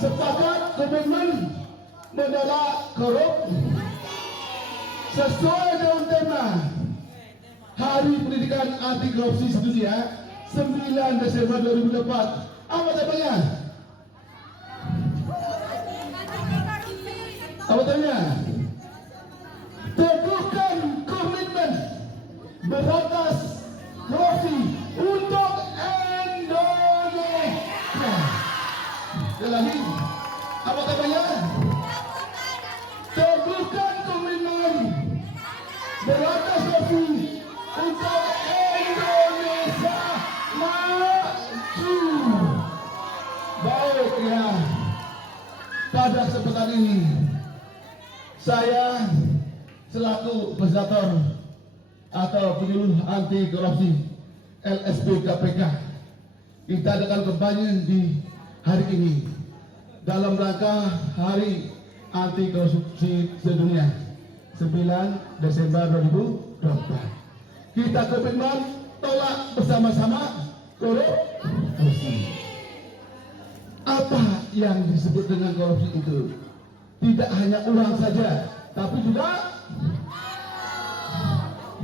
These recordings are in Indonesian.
sepakat komitmen menolak korupsi sesuai dengan tema Hari Pendidikan Anti Korupsi Sedunia 9 Desember 2004. Apa temanya? Apa temanya? Teguhkan komitmen berantas korupsi untuk Indonesia. Sekali lagi, apa temanya? Teguhkan komitmen berantas korupsi untuk Indonesia maju. Baik ya, pada kesempatan ini saya selaku Legislator atau penyuluh anti korupsi LSP KPK, kita adakan kampanye di hari ini dalam rangka Hari Anti Korupsi Sedunia 9 Desember 2024. Kita komitmen tolak bersama-sama korupsi. Apa yang disebut dengan korupsi itu? Tidak hanya uang saja, tapi juga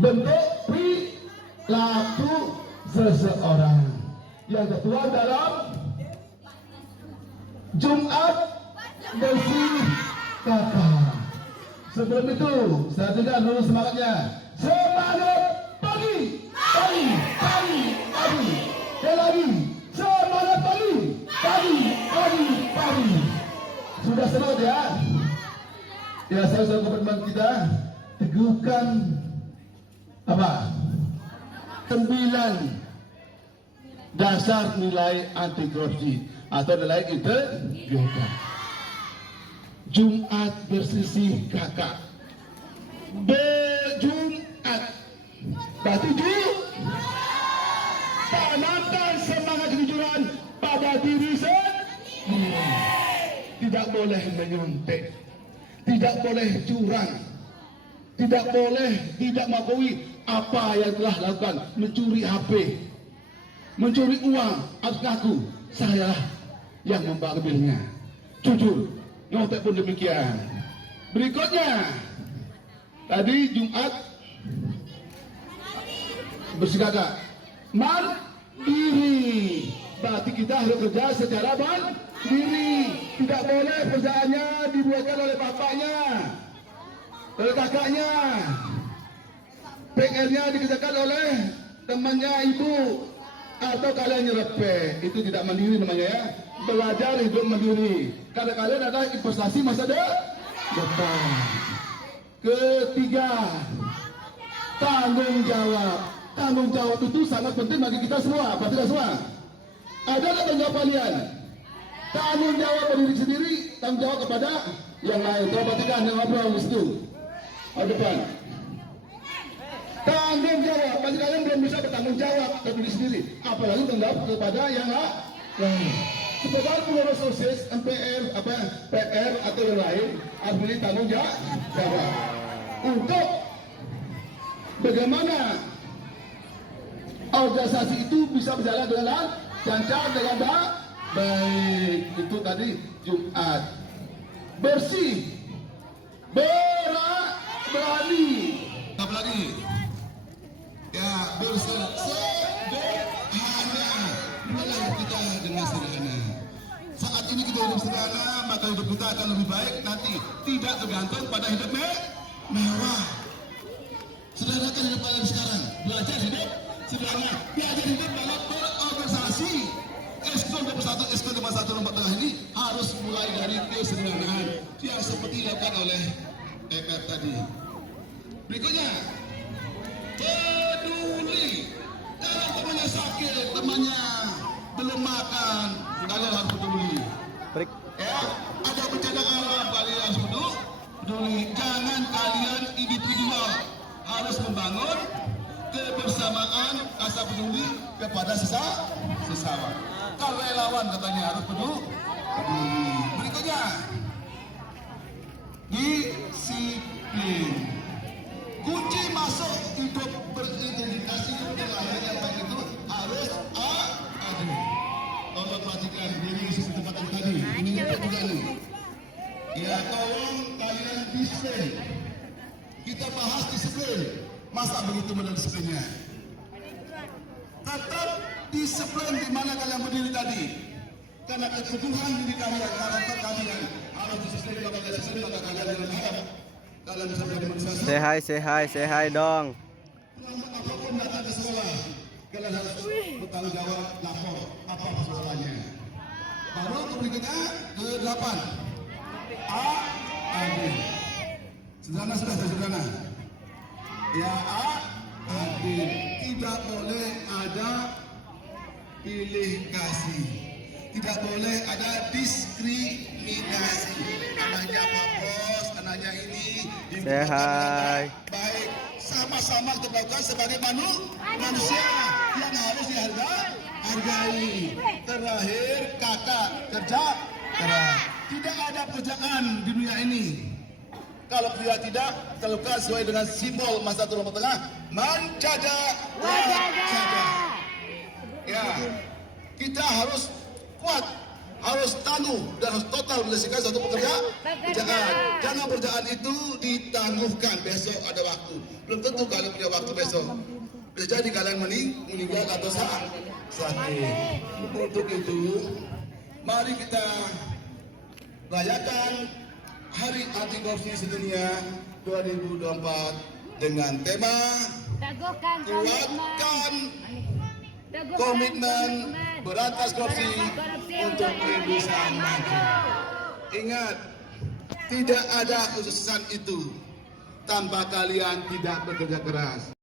bentuk perilaku seseorang yang tertuang dalam Jumat Bersih Kakak. Sebelum itu, saya dengar dulu semangatnya. Semangat pagi, pagi, pagi, pagi. Sekali lagi, semangat pagi, pagi, pagi, pagi. Sudah semangat ya? Ya, saya sudah komitmen kita teguhkan apa? 9 dasar nilai anti korupsi atau nilai integritas. Jumat bersih kakak. Berjumat berarti tanamkan semangat kejujuran pada diri sendiri. Tidak boleh menyontek, tidak boleh curang, tidak boleh tidak mengakui apa yang telah lakukan, mencuri HP, mencuri uang, harus ngaku saya yang mengambilnya. Jujur, nyontek pun demikian. Berikutnya, tadi Jumat bersikap mandiri, berarti kita harus kerja secara mandiri. Tidak boleh pekerjaannya dibuatkan oleh bapaknya, oleh kakaknya, PR-nya dikerjakan oleh temannya ibu, atau kalian nyerepeh. Itu tidak mandiri namanya ya. Belajar hidup mandiri karena kalian adalah investasi masa depan. Ketiga, tanggung jawab. Tanggung jawab itu sangat penting bagi kita semua. Apa tidak semua? Ada tanggung jawab kalian? Tanggung jawab diri sendiri, tanggung jawab kepada yang lain. Coba perhatikan yang ngobrol di situ. Di depan. Tanggung jawab, bagi kalian belum bisa bertanggung jawab ke diri sendiri, apalagi tanggung jawab kepada yang lain. Sebagai pengurus OSIS, MPR, PR atau yang lain harus memiliki tanggung jawab untuk bagaimana organisasi itu bisa berjalan dengan lancar, dengan baik. Itu tadi Jumat. Bersih, berani. Apa lagi? Ya, sederhana. Mulai kita dengan sederhana. Saat ini kita hidup sederhana, maka hidup kita akan lebih baik nanti. Tidak tergantung pada hidup mewah. Sederhanakan hidup kalian sekarang. Belajar hidup sederhana. Belajar hidup dalam berorganisasi. Eskon 21, Eskon 51 nomor tengah ini harus mulai dari kesederhanaan yang seperti dilakukan oleh EKF tadi. Berikutnya, peduli. Kalau temannya sakit, temannya belum makan, kalian harus peduli. Ya, ada bencana alam, kalian harus peduli. Jangan kalian individual, harus membangun kebersamaan, rasa peduli kepada sesama. Kalau relawan katanya harus peduli. Berikutnya, disiplin. Kunci masuk hidup berintegritas yang yang baik itu harus ada. Tolong perhatikan diri sisi tempat tadi. Ini ini. Ya tolong kalian disiplin. Kita bahas disiplin. Masa begitu mendisiplinnya? Tetap disiplin di mana kalian berdiri tadi. Karena keteguhan diri kalian, karakter kalian harus disiplin. Kalau kalian disiplin, maka kalian dengan harap kalian bisa menjadi manusia. Say hi dong. Apapun datang ke sekolah, kalian harus bertanggung jawab, lapor apa persoalannya. Baru berikutnya ke-8. A, adil. Sederhana sudah, sederhana. Ya, A, adil. Tidak boleh ada pilih kasih. Tidak boleh ada diskriminasi. Anaknya Pak Bos, anaknya ini. Say hi. Baik, sama-sama kita lakukan sebagai manusia yang harus dihargai. Terakhir, kakak kerja keras. Tidak ada pekerjaan di dunia ini kalau dia tidak terlakukan sesuai dengan simbol masa turun tengah menjaga wajah. Ya, kita harus kuat, harus tangguh dan harus total menyelesaikan suatu pekerjaan. Jangan pekerjaan itu ditangguhkan, besok ada waktu. Belum tentu kalian punya waktu besok. Bisa jadi kalian meninggal atau sakit. Untuk itu, mari kita rayakan Hari Anti Korupsi Sedunia 2024 dengan tema kuatkan komitmen berantas korupsi untuk Indonesia maju. Ingat, tidak ada kesuksesan itu tanpa kalian tidak bekerja keras.